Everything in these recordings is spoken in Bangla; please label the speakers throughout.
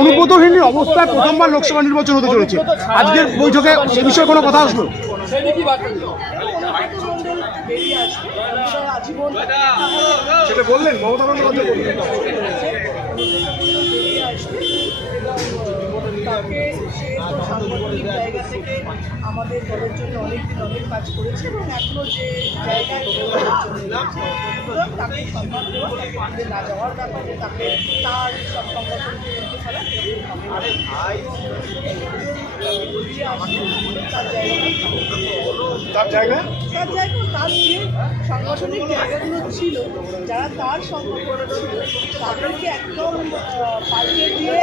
Speaker 1: অনুব্রত হিন্দির অবস্থায় প্রথমবার লোকসভা নির্বাচন হতে চলেছে। আজকের বৈঠকে সে বিষয়ে কোনো কথা আসলো? বললেন মমতা বন্দ্যোপাধ্যায়। বললেন
Speaker 2: তাকে সে তো সাংগঠনিক জায়গা থেকে আমাদের দলের জন্য অনেকদিন অনেক কাজ করেছে এবং এখনও যে জায়গায় তাকে সম্মান দেওয়া তাকে ফিরে না যাওয়ার ব্যাপারে তাকে তার সব সংগঠনকে ফেলা তার জায়গাটা
Speaker 1: তার
Speaker 2: জায়গা তার যে সাংগঠনিক জায়গাগুলো ছিল যারা তার সংগঠন ছিল তাদেরকে একদম পাল্টে দিয়ে।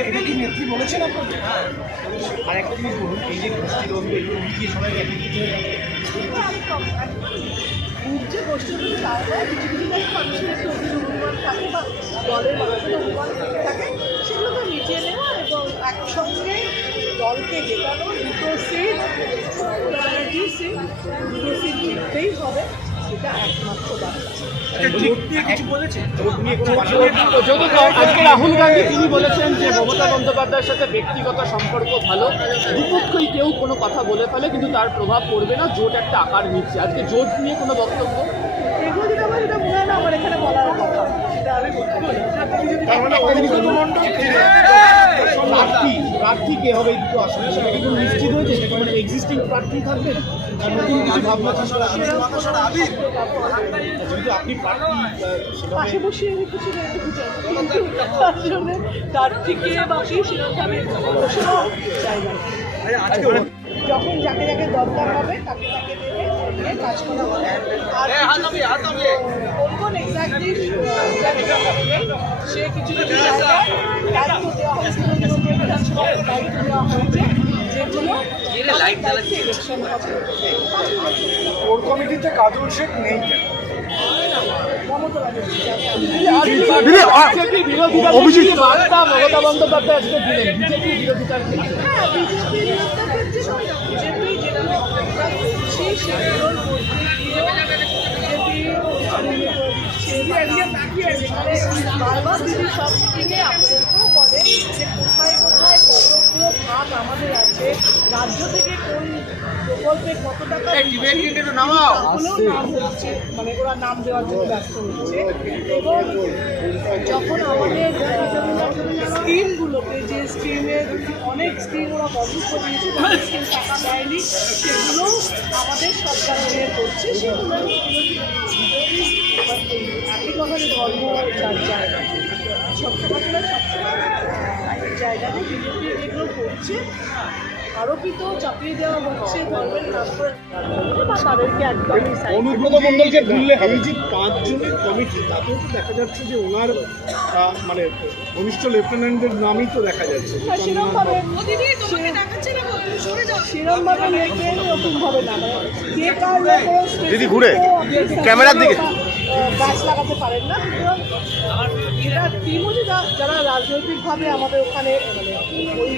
Speaker 1: এটা কি নেত্রী বলেছেন আপনাকে আর একটা জিনিস বলুন এই যে গোষ্ঠীদ্বন্দ্ব এগুলো সবাই
Speaker 2: একদম। খুব যে গোষ্ঠীগুলো তার কিছু কিছু মানুষের একটু অভিযোগ থাকে বা দলের মানুষের অনুমান থাকে। সেগুলোকে মিটিয়ে একসঙ্গে দলকে জেতানো দুটো সিট মেজরিটি সিট দুটো সিট জিততেই হবে সেটা একমাত্র
Speaker 1: কোনো
Speaker 3: যদিও আজকে রাহুল গান্ধী তিনি বলেছেন যে মমতা বন্দ্যোপাধ্যায়ের সাথে ব্যক্তিগত সম্পর্ক ভালো। দুপক্ষই কেউ কোনো কথা বলে ফেলে কিন্তু তার প্রভাব পড়বে না জোট একটা আকার নিচ্ছে। আজকে জোট নিয়ে কোনো বক্তব্য?
Speaker 2: আমার এখানে বলার কথা। সেটা আমি বলতে পারি।
Speaker 1: প্রার্থী প্রার্থী কে হবে সেটা কি নিশ্চিত হয়েছে? সেটা মানে এক্সিস্টিং প্রার্থী থাকবেন আর নতুন কিছু ভাবনা যেহেতু আপনি প্রার্থী
Speaker 2: পাশে বসে আমি কিছু তার জন্য তার থেকে বাকি সেরকমভাবে চাই না যখন যাকে যাকে দরকার হবে তাকে তাকে দেবে কাজ করা হবে। আর কোন কোন এক্স্যাক্টলি সে কিছু কিছু জায়গায় দায়িত্ব দেওয়া দায়িত্ব দেওয়া হয়েছে যেগুলো ইলেকশন হবে
Speaker 1: কোর কমিটিতে কাজল শেখ নেই
Speaker 2: মমতা
Speaker 1: অভিজিৎ।
Speaker 3: বন্দ্যোপাধ্যায় আজকে দিলেন বিরোধিতার
Speaker 2: বারবার দিদি সব মিটিংয়ে আপনাদেরকেও বলে কতগুলো আমাদের আছে। রাজ্য থেকে কোন প্রকল্পে কত টাকা হচ্ছে মানে ওরা নাম দেওয়ার জন্য ব্যস্ত হচ্ছে। এবং যখন আমাদের স্কিমগুলোকে যে স্কিমের অনেক স্কিম ওরা বন্ধ করে দিয়েছে অনেক স্কিম টাকা দেয়নি সেগুলো আমাদের সরকার নিয়ে করছে। সেগুলো একই ধর্ম যার জায়গা সব জায়গাতে বিজেপি এগুলো করছে আরোপিত চাপিয়ে দেওয়া হচ্ছে ধর্মের নাম করে বা তাদেরকে একদমই
Speaker 1: অনুব্রত ভুললে হবে। যে পাঁচজনের কমিটি তাতেও তো দেখা যাচ্ছে যে ওনার মানে ঘনিষ্ঠ লেফটেন্যান্টের নামই তো দেখা যাচ্ছে।
Speaker 2: লেখে না। কে কার
Speaker 1: দিদি ঘুরে, ক্যামেরার দিকে।
Speaker 2: গাছ লাগাতে পারেন না। সুতরাং এরা টিমও যারা রাজনৈতিকভাবে আমাদের ওখানে মানে ওই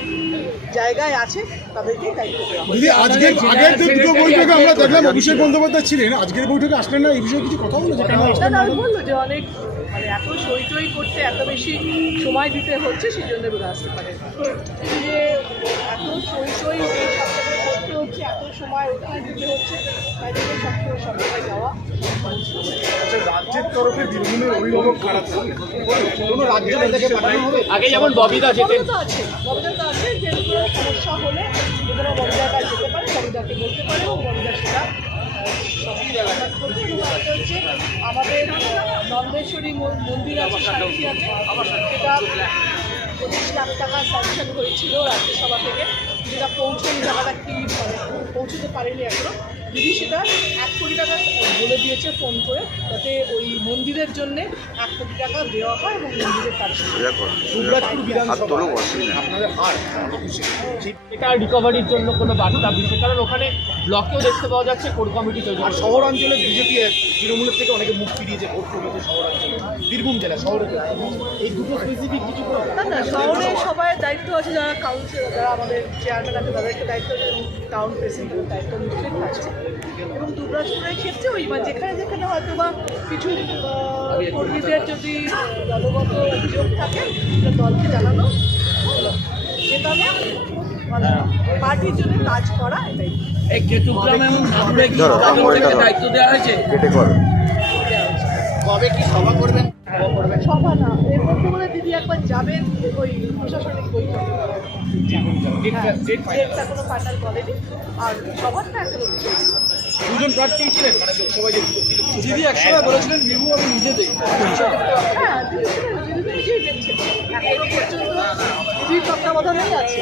Speaker 2: জায়গায় আছে তাদেরকে দায়িত্ব দেওয়া হয়
Speaker 1: দিদি আজকের আগের যে দুটো বৈঠকে আমরা দেখলাম অভিষেক বন্দ্যোপাধ্যায় ছিলেন। আজকের বৈঠকে আসলেন না এই বিষয়ে কিছু কথা হলো যে কেন আসলেন
Speaker 2: না? বলল যে অনেক মানে এত সই টই করতে এত বেশি সময় দিতে হচ্ছে সেই জন্য বোধ আসতে পারে এই যে এত সই সই
Speaker 3: আগে যেমন ববিদা
Speaker 2: সমস্যা যেতে হচ্ছে আমাদের নন্দেশ্বরী মন- মন্দির আছে আছে। সেটা পঁচিশ লাখ টাকা স্যাংশন হয়েছিল রাজ্যসভা থেকে। যেটা পৌঁছায়নি টাকাটা কি পৌঁছতে পারেনি এখনও। দিদি সেটা এক কোটি টাকা বলে দিয়েছে ফোন করে যাতে ওই মন্দিরের জন্য এক কোটি টাকা দেওয়া হয় এবং মন্দিরের কাজ
Speaker 3: এটা রিকভারির জন্য কোনো বার্তা দিচ্ছে কারণ ওখানে ব্লকেও দেখতে পাওয়া যাচ্ছে কোর কমিটি তৈরি
Speaker 1: আর। শহরাঞ্চলে বিজেপি তৃণমূলের থেকে অনেকে মুখ ফিরিয়েছে ভোট করেছে শহরাঞ্চলে বীরভূম জেলা শহরে এই দুটো স্পেসিফিক কিছু
Speaker 2: না না শহরে সবাই দায়িত্ব আছে যারা কাউন্সিলর যারা আমাদের চেয়ারম্যান আছে তাদেরকে দায়িত্ব টাউন প্রেসিডেন্টের দায়িত্ব নিশ্চয়ই থাকছে এবং দুবরাজপুরের ক্ষেত্রে ওই মানে যেখানে যেখানে হয়তো বা কিছু কর্মীদের যদি দলগত অভিযোগ থাকে দলকে জানানো জেতানো মানে পার্টির জন্য কাজ করা এটাই।
Speaker 4: দায়িত্ব দেওয়া হয়েছে।
Speaker 1: কবে কি সভা করবেন?
Speaker 2: সভা না এর মধ্যে বলে দিদি একবার যাবেন ওই প্রশাসনিক বৈঠকে। ডেটটা কোনো ফাইনাল
Speaker 1: দুজন প্রার্থী ছিলেন মানে লোকসভায়
Speaker 3: দিদি বলেছিলেন বিভু আমি নিজে দেখি
Speaker 2: হ্যাঁ নিজেই আছে